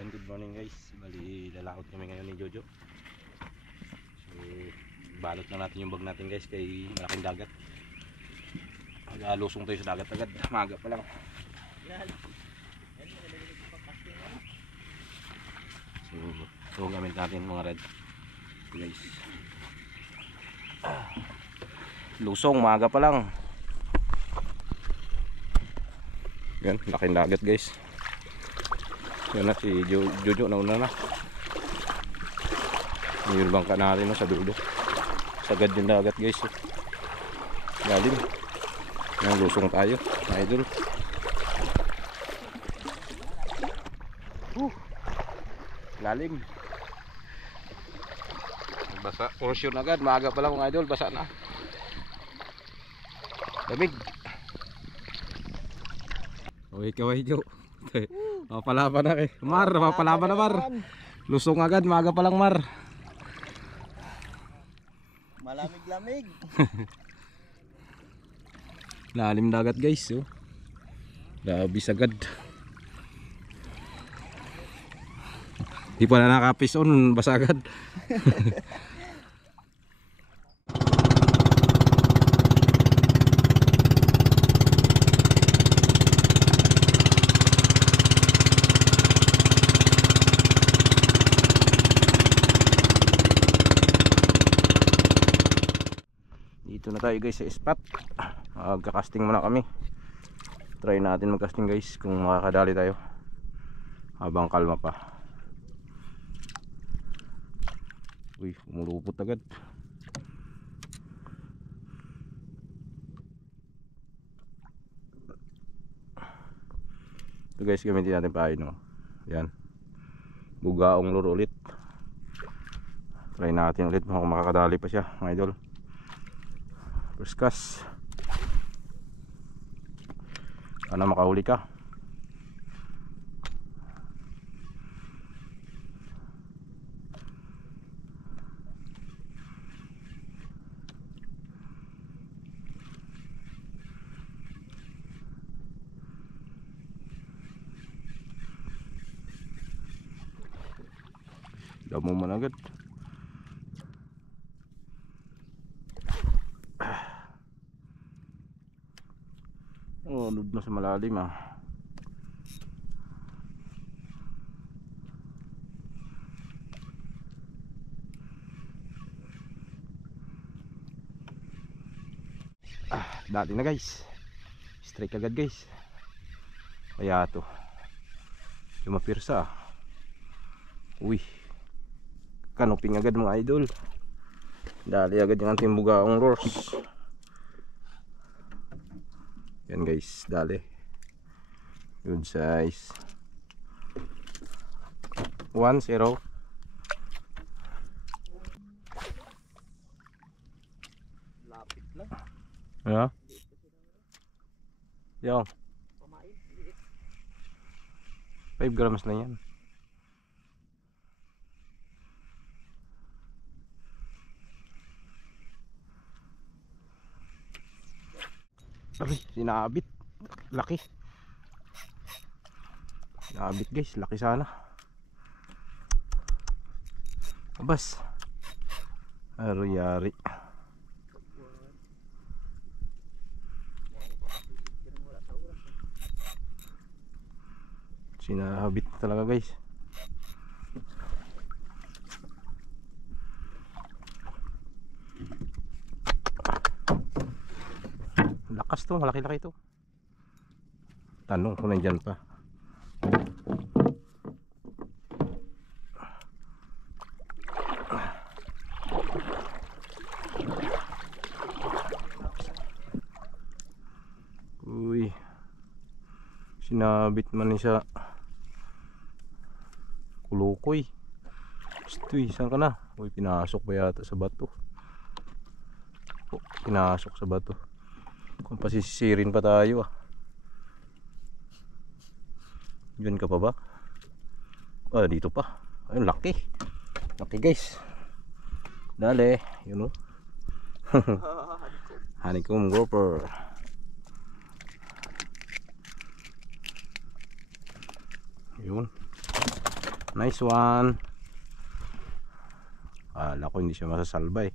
Yan, good morning guys. Bali, lalakot kami ngayon ni Jojo. So, balot na natin yung bag natin guys kay malaking dagat. Mag-alusong tayo sa dagat agad. Maga pa lang. So gamit natin mga red guys. Lusong, maga pa lang. Yan, laking dagat guys. Yan na si Jojo, nauna na. Yung bangka natin no, sa dulo. Sagad yung dagat guys. Lalim. Yan, lusong tayo idol. Lalim. Basa. Portion agad. Maaga pa lang mga idol. Basa na. Lamig. Uy, kaway Jo. Mapalaban na kay Mar. Mapalaban na Mar. Lusong agad. Maaga pa lang Mar. Malamig-lamig. Lalim dagat guys. Oh. Grabe sagad. Di pa na nakapis on. Basa agad. Dito na tayo guys sa spot. Magka-casting muna kami. Try natin mag-casting guys kung makakadali tayo habang kalma pa. Uy, umulupot agad. Ito guys, gamitin natin pa no. Yan. Bugaong lure ulit. Try natin ulit kung makakadali pa siya, mga idol. First cast. Sana makahuli ka. Damo man agad. Oh, lud na sa malalim ah. Dati na guys. Strike agad guys. Kaya to. Lumapirsa ah. Uy. Kanuping agad mga idol. Dali agad yung ating bugaong roars. Yan guys, dali. Good size. 1-0. Lapit lang. Ano? Yo. 5 grams na yan. Ay, sinabit. Laki. Sinabit guys, laki sana. Abas. Aroy-yari. Sinabit talaga guys. Lakas to, malaki-laki to. Tanong kung nandyan pa. Uy, sinabit man siya. Kulukoy. Uy, saan ka na? Uy, pinasok ba yata sa bato? Oh, pinasok sa bato. Kung pasisisirin pa tayo ah. Diyan ka pa ba? Ah, dito pa. Ayun, laki. Laki guys. Dali, yun o. Honeycomb grouper. Yun. Nice one. Akala ko hindi siya masasalba eh.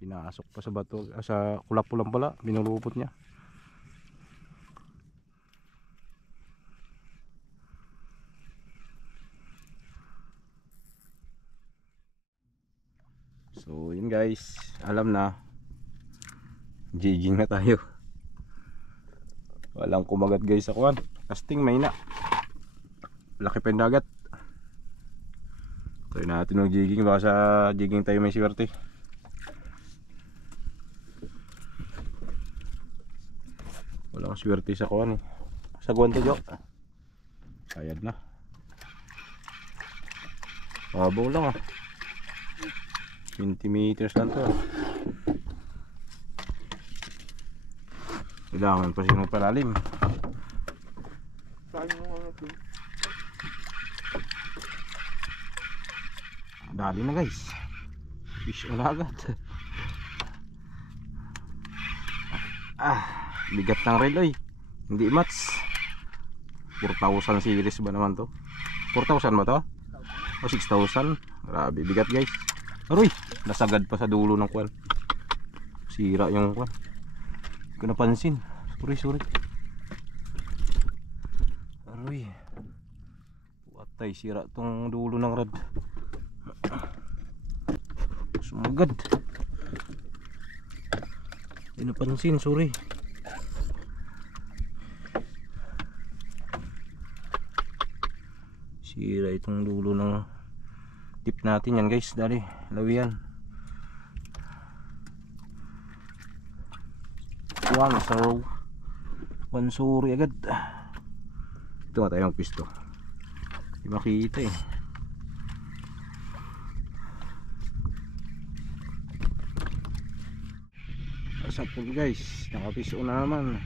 Pinasok pa sa bato, sa kulap-pulang pala, binulupot niya. So yun guys, alam na, jigging na tayo. Walang kumagat guys sa kuwan. Casting may na. Laki pa yung dagat. Try natin ng jigging, baka sa jigging tayo may swerte. Walang swerte sa kuwan eh. Sa guwan to, Jo. Sayad na. Mabaw lang ah. 20 meters lang to. Kailangan pa siya magpalalim. Dali na guys. Fish on agad. Bigat ng reel oy. Hindi mats. 4,000 series ba naman to? 4,000 ba to? O 6,000? Grabe bigat guys. Aroy, nasagad pa sa dulo ng kwan. Sira yung kwan. Hindi ko napansin. Sorry. Aroy. Patay, sira tong dulo ng rod. Sumagad. Hindi napansin, sorry. Sira itong dulo ng tip natin yan guys. Dali, lawian. One sorry agad. Ito nga tayong pisto. Hindi makita eh. Sapul guys, nakapiso na naman.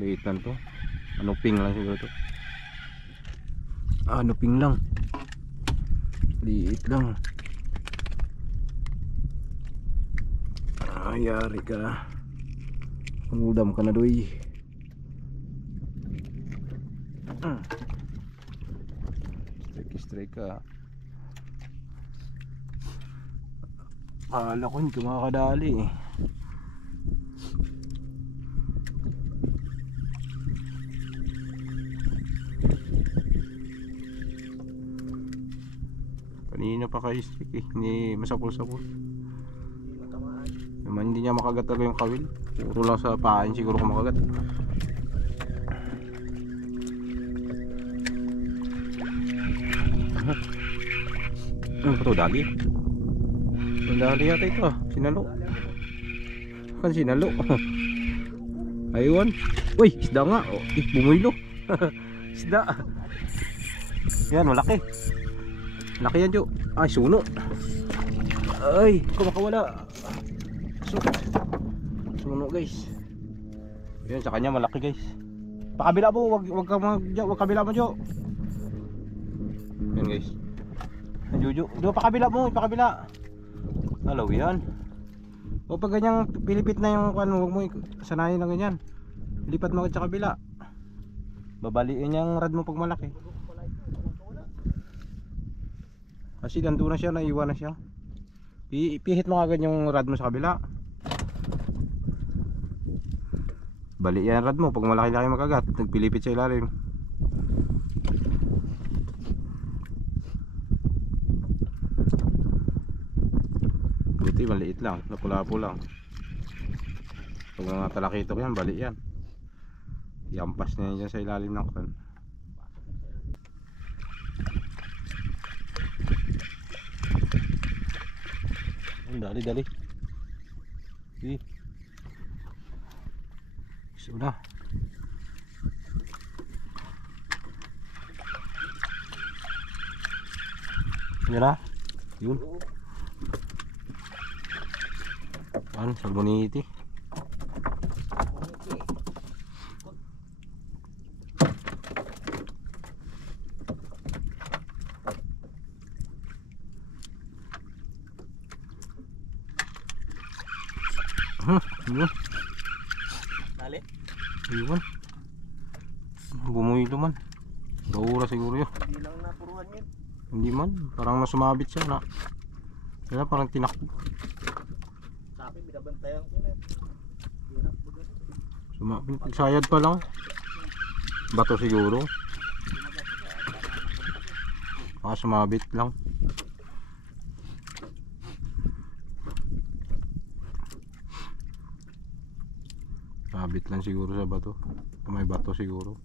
Liitan to. Ano ping lang siguro to. Ano ping lang. Liit lang. Yari ka na. Pangudam ka na doy. Strike ka. Akala ko hindi ka makakadali eh. Kanina pa kayo stick eh. Hindi masapul-sapul. Naman hindi niya makagat talaga yung kawil. Puro lang sa pain siguro kung makagat. Ano ba ito? Dali? Dali yata ito ah. Sinalo. Kan sinalo. Ayun. Uy, isda nga. Oh, bumuylo. Isda. Yan, malaki. Laki yan, Jo. Ay, suno. Ay, kumakawala. Suno guys. Yan, sa kanya malaki guys. Pakabila mo, wag kabila mo, Jo. Yan guys. Juju, do pakabila mo, pakabila. Hello yan. O pag ganyang pilipit na yung ano, huwag mo sanayin lang ganyan. Lipat mo sa kabila. Babaliin yung rad mo pag malaki. Kasi nandun na siya, naiwan na siya. Ipihit mo agad yung rad mo sa kabila. Bali yan rad mo pag malaki-laki makagat. Nagpilipit sa ilalim. Buti maliit lang, napula-po lang. Pag mga talakitok yan, bali yan. Yampas niya yan sa ilalim ng kan. Dali. Sudah. Yan na. Yun. Ano, salmoniti. Dali. Iwan. Bumuhilo man. Gaura siguro yun. Hindi lang napuruhan yun. Hindi man. Parang nasumabit siya na. Kaya parang tinakbo. Sa akin, binabantayan ko na. Hirap ba ganun? Sumabit. Sayad pa lang. Bato siguro. Sumabit lang. Sabit lang siguro sa bato. May bato siguro.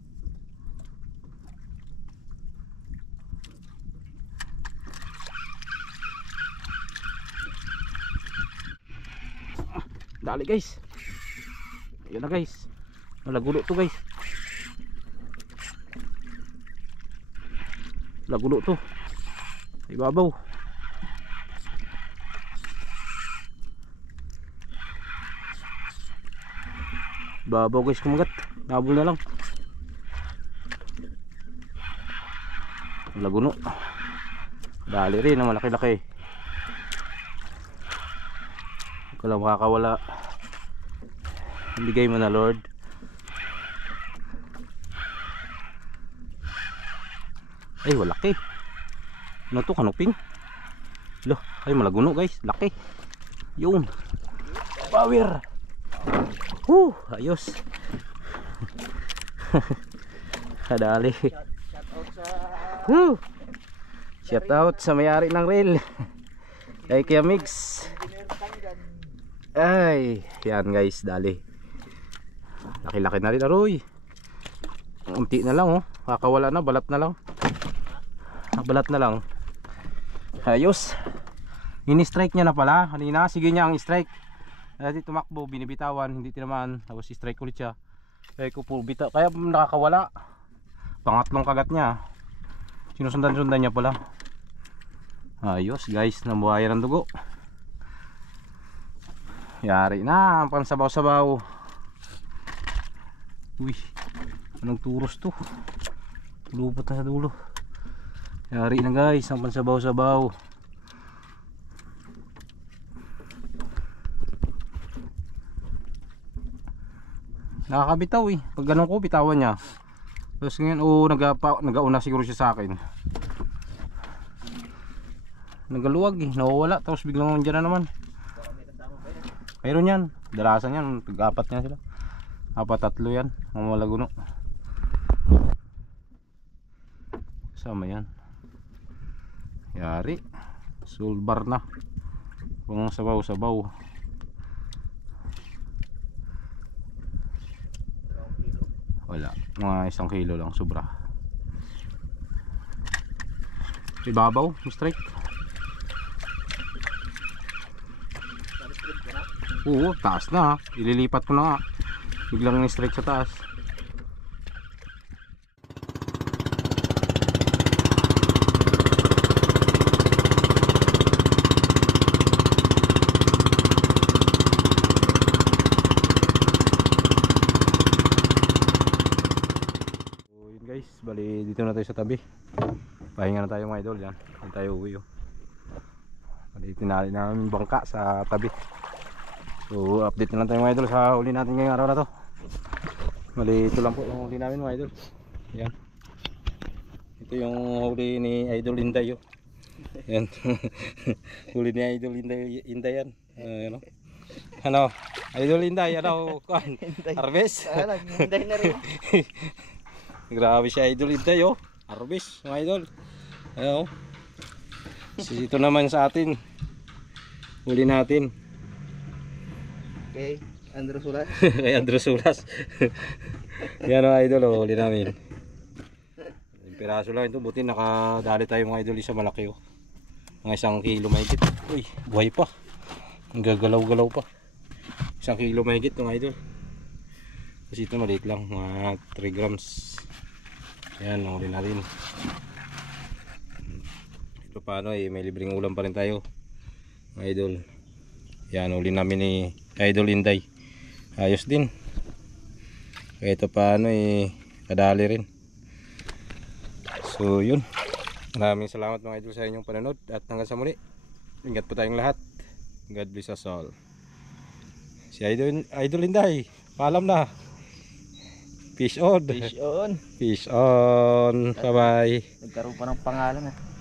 Dali guys. Ayan na guys. Malagulo to guys. Lagulo to. Ibabaw. Babaw guys, kumagat. Nabol na lang. Laguno. Dali rin, malaki-laki. Huwag ka lang makakawala. Bigay mo na Lord. Ay, walaki. Ano to, kanuping? Loh, ay malaguno guys, laki. Yun. Power. Ayos. Kadali. Shout out sa may-ari ng reel. Kay Kuya Mix. Ay, yan guys, dali. Laki-laki na rin, aroy. Unti na lang oh. Kakawala na, balat na lang. Balat na lang. Ayos. Ini-strike niya na pala. Kanina, sige niya ang strike. Dati tumakbo, binibitawan, hindi tinamaan. Tapos strike ulit siya. Kaya ko po bitaw. Kaya nakakawala. Pangatlong kagat niya. Sinusundan-sundan niya pala. Ayos guys, nabuhaya ng dugo. Yari na, ang pansabaw-sabaw. Uy, anong turos to? Lupot na sa dulo. Yari na guys, ang pansabaw-sabaw. Nakakabitaw eh. Pag ganun ko, bitawan niya. Tapos ngayon, nagauna siguro siya sa akin. Nagaluwag eh, nawawala. Tapos biglang dyan na naman. Mayroon yan, dalasan yan. Pag-apat yan sila. 4-3 yan, mga malaguno. Sama yan. Yari. Sulbar na. Pang sabaw-sabaw. Wala, mga 1 kilo lang sobra. Ibabaw, strike. Oo, taas na. Ililipat ko na nga. Biglang ni-strike sa taas. Guys, bali dito na tayo sa tabi. Pahinga na tayo mga idol, yan. Hindi tayo uwi oh. Bali tinali namin bangka sa tabi. So update na lang tayo mga idol sa huli natin ngayong araw na to. Bali ito lang po yung huli namin mga idol. Yan. Ito yung huli ni Idol Inday oh. Yan. Huli ni Idol Inday yan. Ano? Ano? Idol Inday, ano? Harvest? Hinday na rin. Grabe si Idol Inday oh. Harvest mga idol. Ayan oh. Ito naman sa atin. Huli natin. Okay, Andrew Sulas. Kay Andrew Sulas. Yan oh idol oh, huli namin. Piraso lang ito, buti nakadali tayo mga idol sa malaki oh. Mga 1 kilo mahigit. Uy, buhay pa. Gagalaw-galaw pa. 1 kilo mahigit mga idol. Kasi ito maliit lang, mga 3 grams. Yan, huli na rin. Ito paano eh, may libreng ulam pa rin tayo mga idol. Yan, huli namin ni Idol Inday. Ayos din. Kaya ito paano eh, kadali rin. So yun, maraming salamat mga idol sa inyong panonood. At hanggang sa muli, ingat po tayong lahat. God bless us all. Si Idol Inday, paalam na. Fish on. Fish on. Fish on. Bye bye. Nagkaroon pa ng pangalan ah.